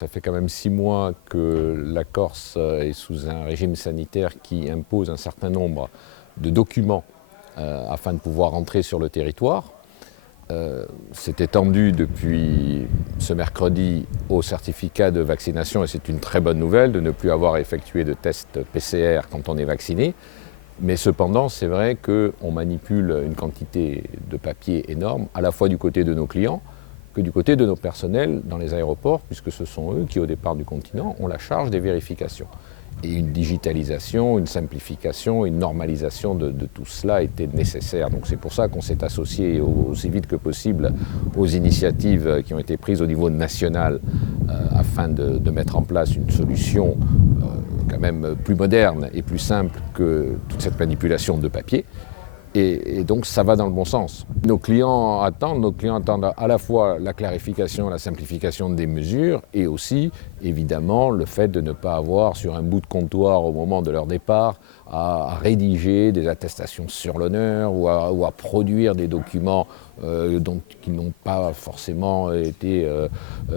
Ça fait quand même 6 mois que la Corse est sous un régime sanitaire qui impose un certain nombre de documents afin de pouvoir entrer sur le territoire. C'est étendu depuis ce mercredi au certificat de vaccination et c'est une très bonne nouvelle de ne plus avoir effectué de test PCR quand on est vacciné. Mais cependant, c'est vrai qu'on manipule une quantité de papier énorme, à la fois du côté de nos clients que du côté de nos personnels dans les aéroports, puisque ce sont eux qui, au départ du continent, ont la charge des vérifications. Et une digitalisation, une simplification, une normalisation de tout cela était nécessaire. Donc c'est pour ça qu'on s'est associé aussi vite que possible aux initiatives qui ont été prises au niveau national afin de mettre en place une solution quand même plus moderne et plus simple que toute cette manipulation de papier. Et donc ça va dans le bon sens. Nos clients attendent à la fois la clarification, la simplification des mesures et aussi évidemment le fait de ne pas avoir sur un bout de comptoir au moment de leur départ à rédiger des attestations sur l'honneur ou à produire des documents qui n'ont pas forcément été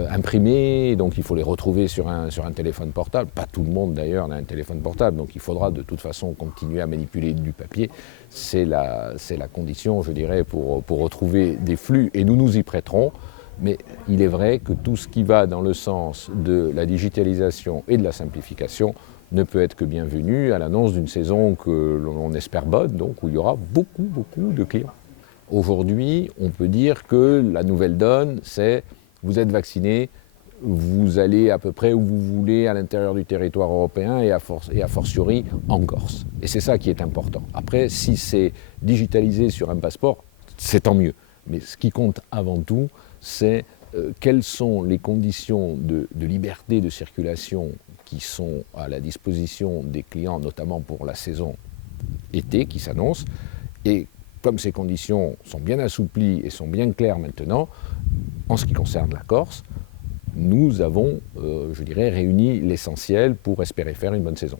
imprimés, donc il faut les retrouver sur un téléphone portable. Pas tout le monde d'ailleurs n'a un téléphone portable, donc il faudra de toute façon continuer à manipuler du papier. C'est la condition, je dirais, pour retrouver des flux, et nous nous y prêterons. Mais il est vrai que tout ce qui va dans le sens de la digitalisation et de la simplification ne peut être que bienvenu à l'annonce d'une saison que l'on espère bonne, donc où il y aura beaucoup de clients. Aujourd'hui, on peut dire que la nouvelle donne, c'est vous êtes vacciné, vous allez à peu près où vous voulez à l'intérieur du territoire européen et a fortiori en Corse. Et c'est ça qui est important. Après, si c'est digitalisé sur un passeport, c'est tant mieux. Mais ce qui compte avant tout, c'est quelles sont les conditions de liberté de circulation qui sont à la disposition des clients, notamment pour la saison été qui s'annonce. Et comme ces conditions sont bien assouplies et sont bien claires maintenant, en ce qui concerne la Corse, nous avons, je dirais, réuni l'essentiel pour espérer faire une bonne saison.